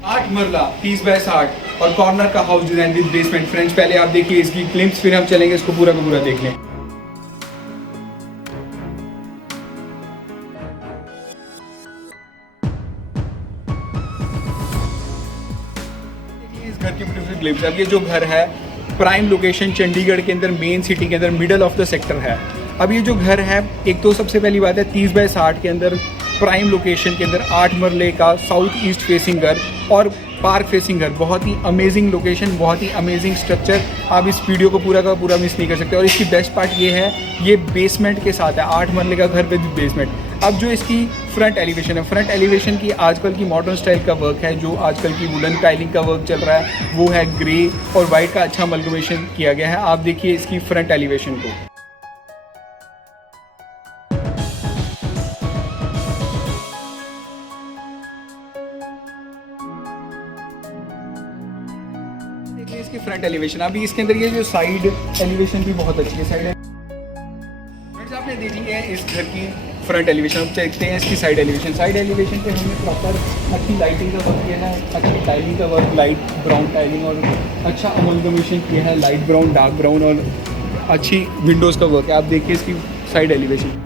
8 मरला 30 बाय 60 और कॉर्नर का house design with basement. Friends पहले आप देखिए इसकी क्लिप्स, फिर हम चलेंगे इसको पूरा का पूरा देख लें। देखिए इस घर की ब्यूटीफुल क्लिप्स। अब ये जो घर है प्राइम लोकेशन चंडीगढ़ के अंदर, मेन सिटी के अंदर, मिडल ऑफ द सेक्टर है। अब ये जो घर है, एक तो सबसे पहली बात है 30 बाय 60 के अंदर प्राइम लोकेशन के अंदर 8 मरले का साउथ ईस्ट फेसिंग घर और पार्क फेसिंग घर। बहुत ही अमेजिंग लोकेशन, बहुत ही अमेजिंग स्ट्रक्चर। आप इस वीडियो को पूरा का पूरा मिस नहीं कर सकते। और इसकी बेस्ट पार्ट ये है, ये बेसमेंट के साथ है, 8 मरले का घर विद बेसमेंट। अब जो इसकी फ्रंट एलिवेशन है, फ्रंट एलिवेशन की आजकल की मॉडर्न स्टाइल का वर्क है, जो आजकल की वुलन टाइलिंग का वर्क चल रहा है, वो है ग्रे और वाइट का अच्छा अमलगमेशन किया गया है। आप देखिए इसकी फ्रंट एलिवेशन को। देखिए इसकी फ्रंट एलिवेशन। अभी इसके अंदर ये जो साइड एलिवेशन भी बहुत अच्छी है। साइड फ्रेंड्स आपने देखी है इस घर की फ्रंट एलिवेशन। अब देखते हैं इसकी साइड एलिवेशन। साइड एलिवेशन पे हमने प्रॉपर अच्छी लाइटिंग का वर्क किया है, अच्छी टाइलिंग का वर्क, लाइट ब्राउन टाइलिंग और अच्छा अमलगमेशन किया है, लाइट ब्राउन, डार्क ब्राउन और अच्छी विंडोज़ का वर्क है। आप देखिए इसकी साइड एलिवेशन।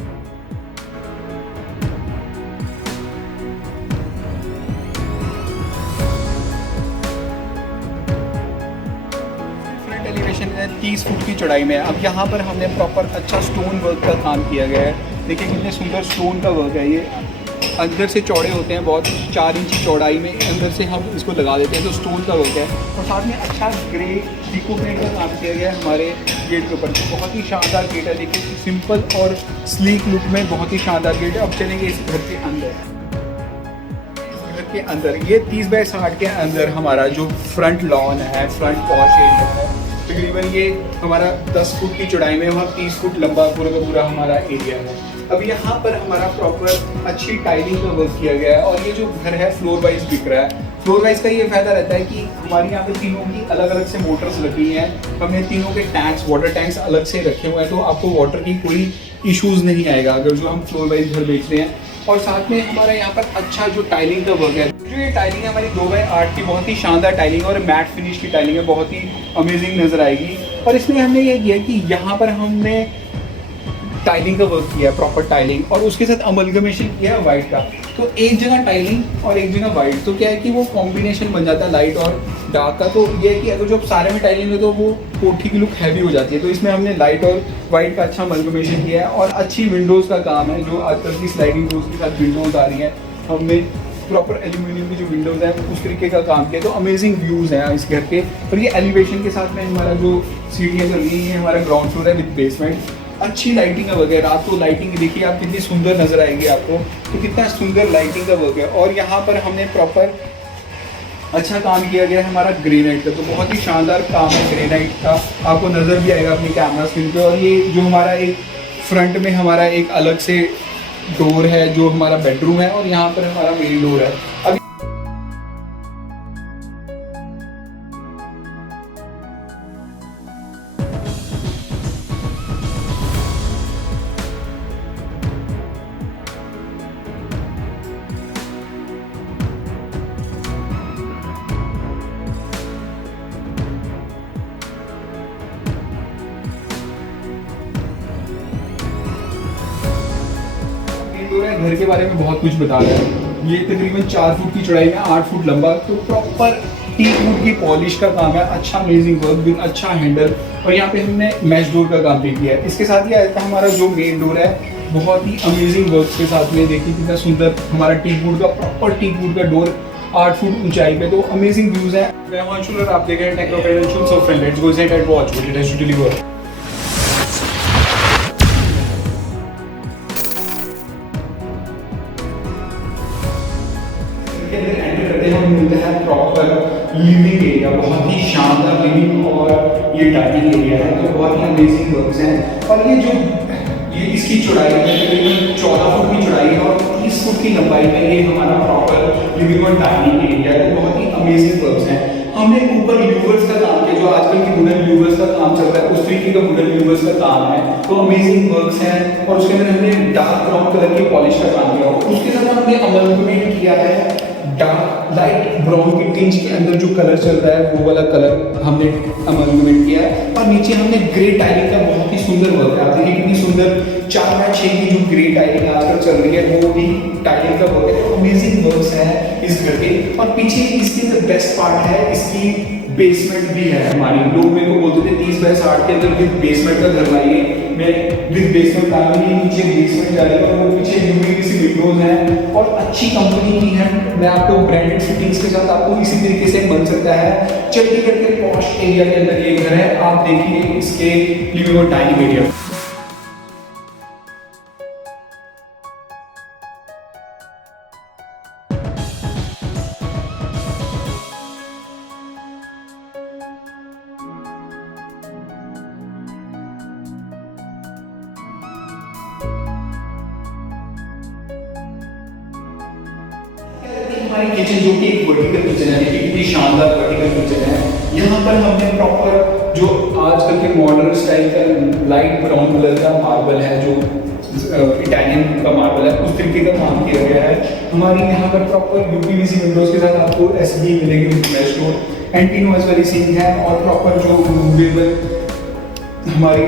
एलिवेशन है 30 फुट की चौड़ाई में। अब यहाँ पर हमने प्रॉपर अच्छा स्टोन वर्क का काम किया गया है। देखिए कितने सुंदर स्टोन का वर्क है। ये अंदर से चौड़े होते हैं बहुत, 4 इंच चौड़ाई में अंदर से हम इसको लगा देते हैं, तो स्टोन का वर्क है। और साथ में अच्छा ग्रे डिको पेंट का काम किया गया है हमारे गेट के ऊपर। बहुत ही शानदार गेट है। देखिए सिंपल और स्लीक लुक में बहुत ही शानदार गेट है। अब चलेंगे इस घर के अंदर। के अंदर ये 30 बाय 60 के अंदर हमारा जो फ्रंट लॉन है, फ्रंट पॉश एरिया है, तकरीबन ये हमारा 10 फुट की चौड़ाई में, वहाँ 30 फुट लंबा पूरा का पूरा हमारा एरिया है। अब यहाँ पर हमारा प्रॉपर अच्छी टाइलिंग का वर्क किया गया है। और ये जो घर है फ्लोर वाइज बिक रहा है। फ्लोर वाइज का ये फायदा रहता है कि हमारे यहाँ पे तीनों की अलग अलग से मोटर्स लगी हैं। हमने तीनों के टैंक्स, वाटर टैंक्स अलग से रखे हुए हैं, तो आपको वाटर की कोई इश्यूज़ नहीं आएगा अगर जो हम फ्लोर वाइज घर बेच रहे हैं। और साथ में हमारा यहाँ पर अच्छा जो टाइलिंग का वर्क है, जो ये टाइलिंग है हमारी 2 बाय 8 की बहुत ही शानदार टाइलिंग और मैट फिनिश की टाइलिंग है, बहुत ही अमेजिंग नज़र आएगी। और इसमें हमने ये किया कि यहाँ पर हमने टाइलिंग का वर्क किया है, प्रॉपर टाइलिंग, और उसके साथ अमलगमेशन किया है वाइट का। तो एक जगह टाइलिंग और एक जगह वाइट, तो क्या है कि वो कॉम्बिनेशन बन जाता है लाइट और डार्क का। तो ये है कि अगर जो सारे में टाइलिंग है तो वो कोठी की लुक हैवी हो जाती है। तो इसमें हमने लाइट और वाइट का अच्छा अमलगमेशन किया है। और अच्छी विंडोज़ का काम है, जो आजकल की स्लाइडिंग डोर्स के साथ विंडोज़ आ रही हैं, हमने प्रॉपर एल्यूमिनियम की जो विंडोज़ हैं उस तरीके का काम किया। तो अमेजिंग व्यूज़ हैं इस घर के। और ये एलिवेशन के साथ में हमारा जो सीढ़ियाँ चल रही हैं, हमारा ग्राउंड फ्लोर है विद बेसमेंट। अच्छी लाइटिंग का वर्क है। रात को लाइटिंग देखिए आप कितनी सुंदर नज़र आएगी आपको, तो कितना सुंदर लाइटिंग का वर्क है। और यहाँ पर हमने प्रॉपर अच्छा काम किया गया है हमारा ग्रेनाइट का। तो बहुत ही शानदार काम है ग्रेनाइट का, आपको नज़र भी आएगा अपनी कैमरा स्क्रीन पे। और ये जो हमारा एक फ्रंट में हमारा एक अलग से डोर है, जो हमारा बेडरूम है, और यहाँ पर हमारा मेन डोर है। अब घर के बारे में बहुत कुछ बता रहा है। ये तकरीबन 4 फुट की चौड़ाई में, 8 फुट लंबा, तो प्रॉपर टीक वुड की पॉलिश का काम है, अच्छा अमेजिंग वर्क विद अच्छा हैंडल। और यहाँ पे हमने मैश डोर का काम भी किया है। इसके साथ ये आता है हमारा जो मेन डोर है, बहुत ही अमेजिंग वर्क के साथ में। देखिए कितना सुंदर हमारा टीक वुड का, प्रॉपर टीक वुड का डोर 8 फुट ऊंचाई पे। तो अमेजिंग व्यूज है। मैं अंशुल और आप देख रहे हैं techno credentials of friend. Let's go inside and watch what it has to deliver. हम मिलते हैं प्रॉपर लिविंग एरिया, बहुत ही शानदार लिविंग और ये डाइनिंग एरिया है। तो बहुत ही अमेजिंग वर्क्स हैं। और ये इसकी चौड़ाई है तकरीबन 14 फुट की चौड़ाई है और 30 फुट की लंबाई में ये हमारा प्रॉपर लिविंग और डाइनिंग एरिया है। तो बहुत ही अमेजिंग वर्क्स हैं। हमने ऊपर ल्यूवर्स का काम किया, जो आजकल की वुडन ल्यूवर्स का काम चल रहा है, उस तरीके का वुडन ल्यूवर्स का काम है। तो अमेजिंग वर्क्स हैं। और उसके अंदर हमने डार्क ब्राउन कलर की पॉलिश का काम किया और उसके साथ हमने अमलगमेंट किया है डार्क लाइट ब्राउन की टिंज के अंदर जो कलर चल रहा है वो वाला कलर हमने अमेंडमेंट किया है। और नीचे हमने ग्रे टाइलिंग का बहुत ही सुंदर वर्क है। आप देखिए कितनी सुंदर 4x6 की जो ग्रे टाइलिंग आजकल चल रही है वो भी टाइलिंग का वर्क है। अमेजिंग वर्क्स है इस घर के। और पीछे इसकी जो बेस्ट पार्ट है इसकी बेसमेंट भी है हमारी। लोग मेरे को बोलते थे 30 बाय 60 के अंदर विद बेसमेंट का घर लाइए। मैं विद बेसमेंट ला रही, नीचे बेसमेंट जा रही है और वो पीछे यूपीवीसी विंडोज हैं और अच्छी कंपनी की है। मैं आपको ब्रांडेड फिटिंग्स के साथ आपको इसी तरीके से बन सकता है। चंडीगढ़ के पॉश एरिया के अंदर ये घर है। आप देखिए इसके लिविंग और डाइनिंग एरिया। हमारी किचन जो कि एक वर्टिकल किचन है, देखिए कितनी शानदार वर्टिकल किचन है। यहाँ पर हमने प्रॉपर जो आजकल के मॉडर्न स्टाइल का लाइट ब्राउन कलर का मार्बल है, जो इटालियन का मार्बल है, उस तरीके का काम किया गया है। हमारी यहाँ पर प्रॉपर यूपीवीसी विंडोज के साथ आपको एसडी मिलेगी, फ्लैश डोर एंटी नॉइज वाली सीलिंग है और प्रॉपर जो मूवेबल हमारी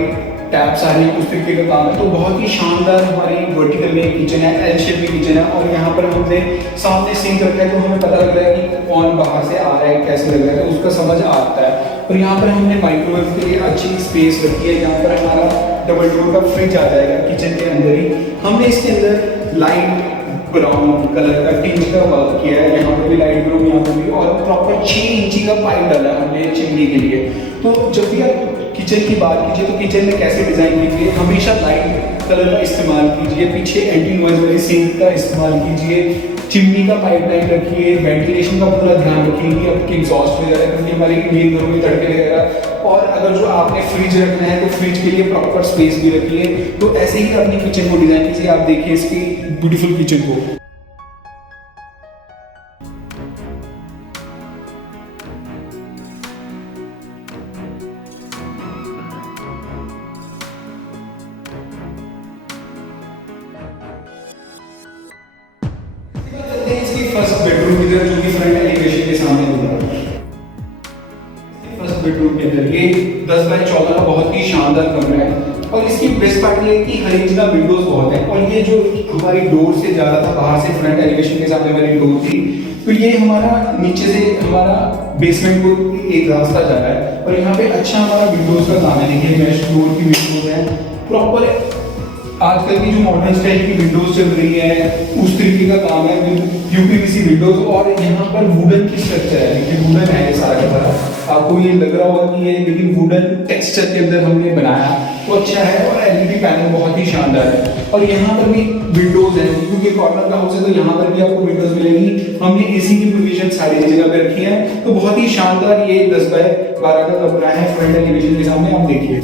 टैप्स आ रही है उस तरीके का काम है। तो बहुत ही शानदार हमारी वर्टिकल में किचन है, एल शेप में किचन है। और यहाँ पर हमने सामने सिंक रखा है तो हमें पता लग रहा है कि कौन बाहर से आ रहा है, कैसे लग रहा है, तो उसका समझ आता है। और यहाँ पर हमने माइक्रोवेव के लिए अच्छी स्पेस रखी है। यहाँ पर हमारा डबल डोर का फ्रिज आ जाएगा किचन के अंदर ही। हमने इसके अंदर लाइट ब्राउन कलर का टिंज का वर्क किया है। यहाँ पे भी लाइट ब्राउन, यहाँ पे भी, और प्रॉपर 6 इंची का पाइप डाला है हमने चिमनी के लिए। तो जब भी आप किचन की बात कीजिए तो किचन में कैसे डिजाइन कीजिए, हमेशा लाइट कलर का इस्तेमाल कीजिए, पीछे एंटी नॉइज वाली सिंक का इस्तेमाल कीजिए, चिमनी का पाइपलाइन रखिए, वेंटिलेशन का पूरा ध्यान रखिए कि आपकी एग्जॉस्ट वगैरह, क्योंकि हमारे इंडियन घरों में तड़के वगैरह। और अगर जो आपने फ्रिज रखना है तो फ्रिज के लिए प्रॉपर स्पेस भी रखिए। तो ऐसे ही अपनी किचन को डिजाइन कीजिए। आप देखिए इसकी ब्यूटीफुल किचन को। फर्स्ट बेडरूम इधर जो कि फ्रंट एलिवेशन के सामने होता है। फर्स्ट बेडरूम के अंदर ये 10 बाय 14 का बहुत ही शानदार कमरा है। और इसकी बेस्ट पार्ट ये है कि हर इंच का विंडोज बहुत है। और ये जो हमारी डोर से जा रहा था बाहर से, फ्रंट एलिवेशन के सामने वाली डोर थी, तो ये हमारा नीचे से हमारा बेसमेंट को एक रास्ता जा रहा है। और यहाँ पे अच्छा हमारा विंडोज का काम है। देखिए मैश डोर की विंडोज है, प्रॉपर आजकल की जो मॉडर्न स्टाइल की विंडोज चल रही है उस तरीके का काम है, यूपीवीसी विंडोज। और यहाँ पर वुडन की स्ट्रक्चर है, देखिए वुडन है ये सारा का सारा। आपको ये लग रहा होगा कि ये लेकिन वुडन टेक्सचर के अंदर हमने बनाया तो अच्छा है। और एलईडी पैनल बहुत ही शानदार है। और यहाँ पर भी विंडोज है, क्योंकि कॉर्नर का हाउस है तो यहाँ पर भी आपको विंडोज मिलेगी। हमने एसी की प्रोविजन सारी जगह पे रखी है। तो बहुत ही शानदार ये 10 बाय 12 का कमरा है फ्रंट एलिवेशन के सामने। आप देखिए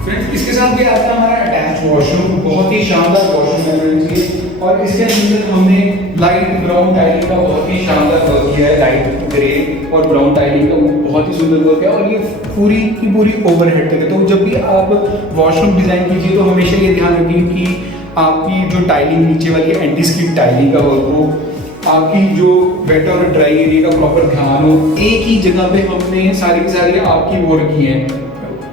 फ्रेंड्स, इसके साथ भी आता है हमारा अटैच वॉशरूम। बहुत ही शानदार वॉशरूम है। और इसके अंदर हमने लाइट ब्राउन टाइलिंग का बहुत ही शानदार वर्क किया है। लाइट ग्रे और ब्राउन टाइलिंग का बहुत ही सुंदर वर्क है। और ये पूरी की पूरी ओवरहेड तक है। तो जब भी आप वॉशरूम डिजाइन कीजिए तो हमेशा ये ध्यान रखिए कि आपकी जो टाइलिंग नीचे वाली एंटी स्किड टाइलिंग का वर्क हो, आपकी जो वेट और ड्राई एरिया का प्रॉपर ध्यान हो। एक ही जगह पे हमने सारी की सारी आपकी वो रखी है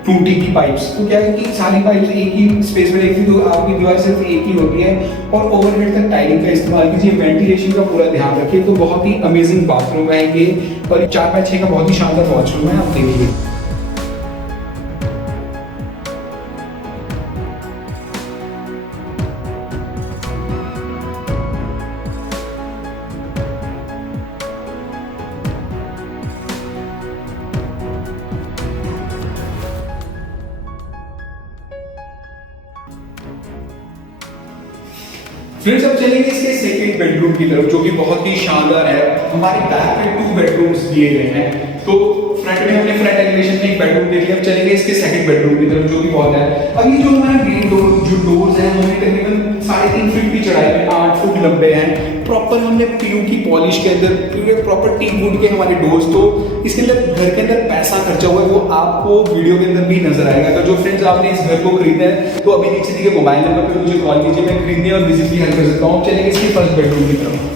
टूटी की पाइप्स। तो क्या है कि सारी पाइप्स एक ही स्पेस में रखी, तो आपकी दीवार सिर्फ एक ही होती है। और ओवरहेड तक टाइलिंग का इस्तेमाल कीजिए, वेंटिलेशन का पूरा ध्यान रखिए। तो बहुत ही अमेजिंग बाथरूम है ये। और 4x6 का बहुत ही शानदार वॉशरूम है। आप देखिए फ्रेंड्स, अब चलेंगे इसके सेकंड बेडरूम की तरफ, जो कि बहुत ही शानदार है। हमारे बैक में 2 बेडरूम्स दिए गए हैं। तो फ्रंट में हमने फ्रंट एलिवेशन में एक बेडरूम दे दिया। अब चलेंगे इसके सेकंड बेडरूम की तरफ, जो कि बहुत है। अब ये जो हमारे मेन डोर जो डोर्स हैं, हमें तकरीबन 3.5 फीट की चौड़ाई में 8 फुट लंबे हैं। प्रॉपर हमने पीओपी पॉलिश के अंदर पूरे प्रॉपर टीक वुड के हमारे डोर्स, तो इसके अंदर घर के अंदर पैसा खर्चा हुआ है वो आपको वीडियो के अंदर भी नजर आएगा। अगर जो फ्रेंड्स आपने इस घर को खरीदा है तो अभी नीचे दिए मोबाइल नंबर पर मुझे कॉल कीजिए, मैं खरीदने और विजिट भी हेल्प कर सकता हूँ। चलेंगे इसकी फर्स्ट बेडरूम की तरफ।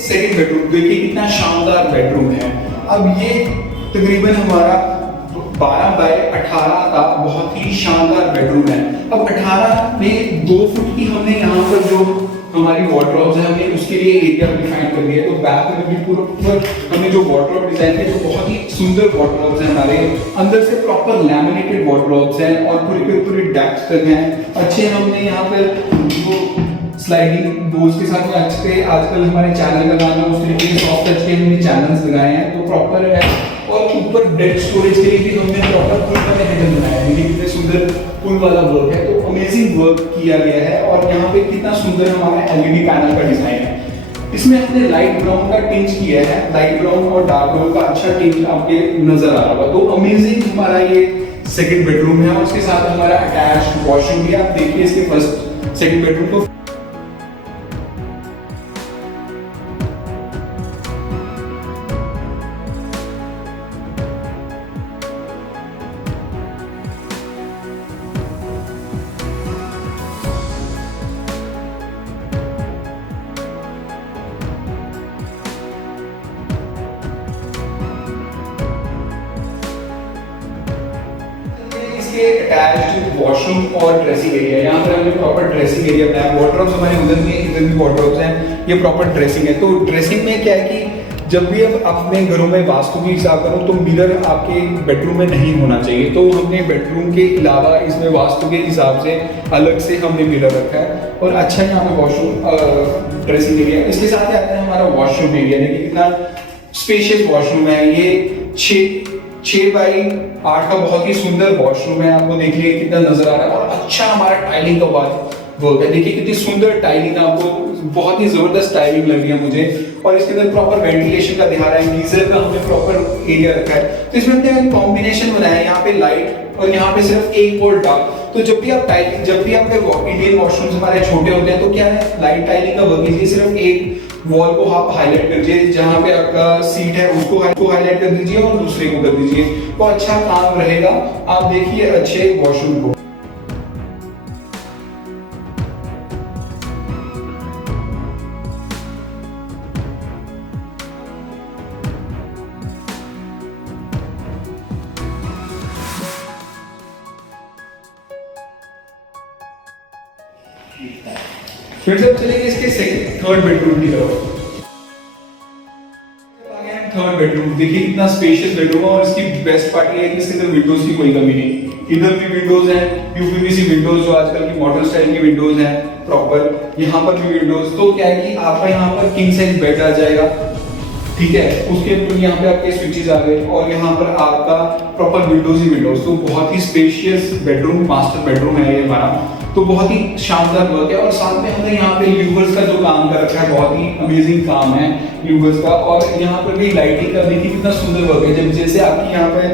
सेकंड बेडरूम देखिए कितना शानदार बेडरूम है। अब ये तकरीबन हमारा 12 बाय 18 का बहुत ही शानदार बेडरूम है। अब 18 में 2 फुट की हमने यहाँ पर जो हमारी वार्डरोब्स है हमने उसके लिए एरिया डिफाइन कर दिया है। तो बैक में भी पूरा हमने जो वार्डरोब डिजाइन है तो बहुत ही सुंदर वार्डरोब्स हैं हमारे अंदर से, प्रॉपर लैमिनेटेड वार्डरोब्स हैं और पूरे डेप्थ तक हैं अच्छे। हमने यहाँ पर वो स्लाइडिंग डोर्स के साथ में अच्छे, आजकल हमारे चैनल का नाम है उस तरीके के सॉफ्ट टच के हमने चैनल्स लगाए हैं तो प्रॉपर है। और ऊपर डेड स्टोरेज के लिए भी हमने प्रॉपर पुल का मैकेनिज्म बनाया है। देखिए कितने सुंदर पुल वाला वर्क है, तो अमेजिंग वर्क किया गया है। और यहाँ पे कितना सुंदर हमारा एलईडी पैनल का डिजाइन है। इसमें हमने लाइट ब्राउन का टिंच किया है, लाइट ब्राउन और डार्क ब्राउन का अच्छा टिंच आपके नजर आ रहा होगा। तो अमेजिंग हमारा ये सेकंड बेडरूम है और उसके साथ हमारा अटैच्ड वॉशरूम भी आप देखिए इसके फर्स्ट सेकंड बेडरूम को। अटैच्ड वॉशरूम और ड्रेसिंग एरिया, यहाँ पर हमने प्रॉपर ड्रेसिंग एरिया बनाया। वार्डरोब्स हमारे उधर में इधर भी वार्डरोब्स हैं, ये प्रॉपर ड्रेसिंग है। तो ड्रेसिंग में क्या है कि जब भी आप अपने घरों में वास्तु की हिसाब करो तो मिरर आपके बेडरूम में नहीं होना चाहिए। तो हमने बेडरूम के अलावा इसमें वास्तु के हिसाब से अलग से हमने मिरर रखा है और अच्छा यहाँ पे वॉशरूम ड्रेसिंग एरिया। इसके साथ आता है हमारा वॉशरूम एरिया। देखिए कितना स्पेशियस वॉशरूम है। ये 6 बाई 8 का बहुत ही सुंदर वॉशरूम है। आपको देख लीजिए कितना नजर आ रहा है और अच्छा हमारा टाइलिंग का वर्क है। देखिए कितनी सुंदर टाइलिंग, आपको बहुत ही जबरदस्त टाइलिंग लग रही है मुझे। और इसके अंदर प्रॉपर वेंटिलेशन का ध्यान है, गीजर का हमने प्रॉपर एरिया रखा है। तो इसमें हमने कॉम्बिनेशन बनाया है, यहाँ पे लाइट और यहाँ पे सिर्फ एक और डार्क। तो जब भी आपके इंडियन वॉशरूम्स हमारे छोटे होते हैं तो क्या है, लाइट टाइलिंग का वर्क कीजिए, सिर्फ एक वॉल को आप हाईलाइट कर दीजिए, जहां पे आपका सीट है उसको हाईलाइट कर दीजिए और दूसरे को कर दीजिए, तो अच्छा काम रहेगा। आप देखिए अच्छे वॉशरूम को। फिर से चलेंगे इसके थर्ड बेडरूम की तरफ। थर्ड बेडरूम देखिए कितना स्पेशियस बेडरूम है और इसकी बेस्ट पार्ट ये है कि इसके अंदर विंडोज की कोई कमी नहीं। इधर भी विंडोज हैं, यूपीवीसी विंडोज जो आजकल की मॉडर्न स्टाइल की विंडोज हैं प्रॉपर, यहाँ पर भी विंडोज। तो क्या है कि आपका यहाँ पर किंग साइज बेड आ जाएगा, ठीक है। उसके यहाँ पे आपके स्विचेस आ गए और यहाँ पर आपका प्रॉपर विंडोज ही विंडोज। तो बहुत ही स्पेशियस बेडरूम, मास्टर बेडरूम है ये हमारा। तो बहुत ही शानदार वर्क है और साथ में हमने यहाँ पे ल्यूवर्स का जो काम कर रखा है, बहुत ही अमेजिंग काम है ल्यूवर्स का। और यहाँ पर भी लाइटिंग का देखिए कितना सुंदर वर्क है। जब जैसे आपकी यहाँ पे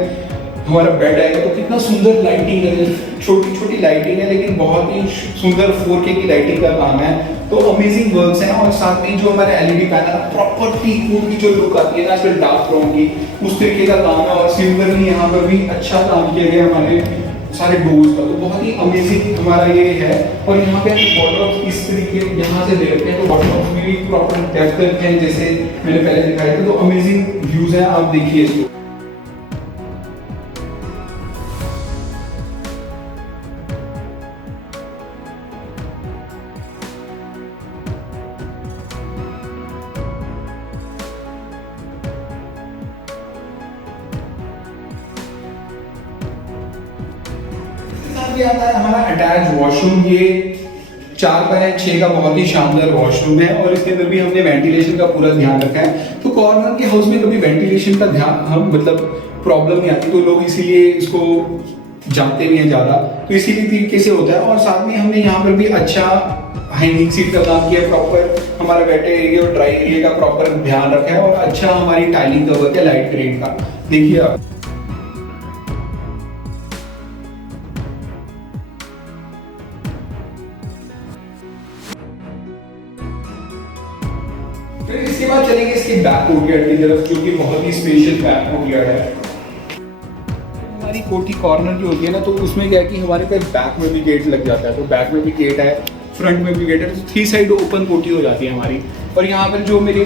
हमारा बेड आएगा तो कितना सुंदर लाइटिंग है, छोटी छोटी लाइटिंग है लेकिन बहुत ही सुंदर 4K की लाइटिंग का काम है। तो अमेजिंग वर्क्स हैं। और साथ में जो हमारे LED panel proper teak wood की जो लुक आती है ना आजकल डार्क ब्राउन की, उस तरीके का काम है। और सिमिलरली यहाँ पर भी अच्छा काम किया गया हमारे सारे डोर्स का। तो बहुत ही अमेजिंग हमारा ये है। और यहाँ पे वार्डरोब्स इस तरीके यहाँ से दे रखते हैं, तो वार्डरोब्स में भी प्रॉपर डेप्थ है जैसे मैंने पहले दिखाया था। तो अमेजिंग व्यूज है, आप देखिए इसको। आता है हमारा अटैच वॉशरूम। ये 4x6 का बहुत ही शानदार वॉशरूम है और इसके अंदर भी हमने वेंटिलेशन का पूरा ध्यान रखा है। तो कॉर्नर के हाउस में कभी वेंटिलेशन का ध्यान हम मतलब प्रॉब्लम नहीं आती, तो लोग इसीलिए इसको जाते भी हैं ज़्यादा, तो इसीलिए तरीके से होता है। और साथ में हमने यहाँ पर भी अच्छा हैंगिंग सीट का काम किया, प्रॉपर हमारा वेट एरिया और ड्राई एरिया का प्रॉपर ध्यान रखा है। और अच्छा हमारी टाइलिंग का वर्क है लाइट ग्रीन का, देखिए आप। बैक कोर्टयार्ड की तरफ, जो कि बहुत ही स्पेशियस बैक कोर्टयार्ड है। हमारी कोठी कॉर्नर की होती है ना, तो उसमें क्या है कि हमारे पास बैक में भी गेट लग जाता है, तो बैक में भी गेट है, फ्रंट में भी गेट है, तो 3 साइड ओपन कोठी हो जाती है हमारी। और यहाँ पर जो मेरी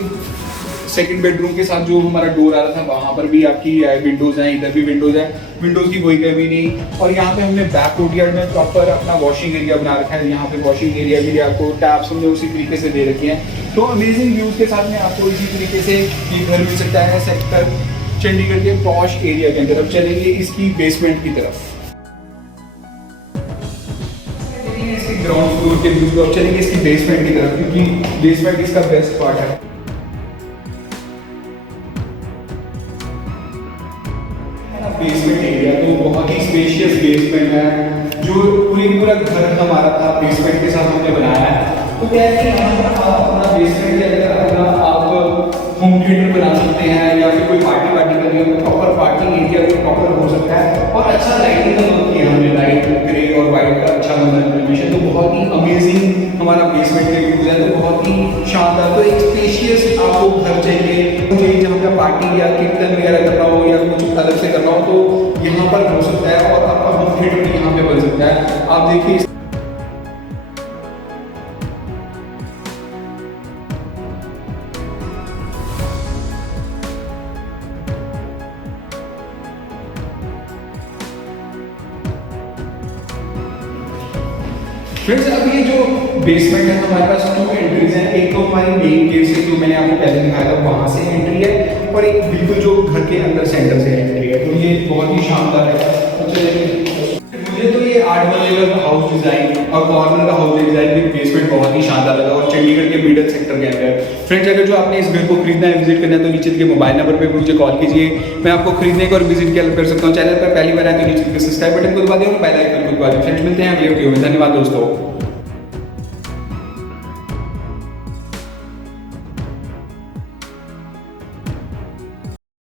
सेकंड बेडरूम के साथ जो हमारा डोर आ रहा था, वहाँ पर भी आपकी विंडोज़ हैं, इधर भी विंडोज़ है, विंडोज़ की कोई कमी नहीं। और यहाँ पे हमने बैक कोर्टयार्ड में प्रॉपर अपना वॉशिंग एरिया बना रखा है। यहाँ पे वॉशिंग एरिया के लिए आपको टैप्स हमने उसी तरीके से दे रखे हैं। तो अमेजिंग व्यूज़ के साथ में आपको इसी तरीके से ये घर मिल सकता है सेक्टर चंडीगढ़ के पॉश एरिया के अंदर। अब चलेंगे इसकी बेसमेंट की तरफ, इसके ग्राउंड फ्लोर के व्यूज। अब चलेंगे इसकी बेसमेंट की तरफ, क्योंकि बेसमेंट इसका बेस्ट पार्ट है। बेसमेंट एरिया तो बहुत ही स्पेशियस बेसमेंट है, जो पूरा घर हमारा था बेसमेंट के साथ हमने बनाया है। तो क्या है कि यहाँ पर आप अपना बेसमेंट के अंदर अपना आप होम थिएटर बना सकते हैं, या फिर कोई पार्टी करनी हो, प्रॉपर पार्टी एरिया भी प्रॉपर हो सकता है। और अच्छा लाइटिंग का वर्क किया हमने, लाइट ग्रे और वाइट का अच्छा कॉम्बिनेशन, तो बहुत ही अमेजिंग हमारा बेसमेंट का व्यूज है, तो बहुत ही शानदार। तो एक स्पेशियस आपको घर चाहिए जहाँ पे पार्टी या कीर्तन वगैरह करना हो या कुछ अलग से करना हो, तो यहाँ पर हो सकता है। और आपका होम थिएटर भी यहाँ पे बन सकता है। आप देखिए फ्रेंड्स, अब ये जो बेसमेंट है हमारे पास 2 एंट्रीज हैं। एक तो हमारी मेन गेट से, जो मैंने आपको पहले दिखाया था, वहाँ से एंट्री है, और एक बिल्कुल जो घर के अंदर सेंटर से एंट्री है। तो ये बहुत ही शानदार है। मुझे तो ये 8 मंजिला का हाउस डिजाइन और कॉर्नर का हाउस डिजाइन भी बेसमेंट बहुत ही शानदार लगा, और चंडीगढ़ के मिडल सेक्टर के अंदर। फ्रेंड्स, अगर जो आपने इस घर को खरीदना है, विजिट करना है, तो नीचे के मोबाइल नंबर पे मुझे कॉल कीजिए। मैं आपको खरीदने को और विजिट के हेल्प कर सकता हूँ। चैनल पर पहली बार आए तो नीचे के सब्सक्राइब बटन को दबा दें और बेल आइकन को दबा दें। फ्रेंड्स, मिलते हैं अगले वीडियो में। धन्यवाद दोस्तों।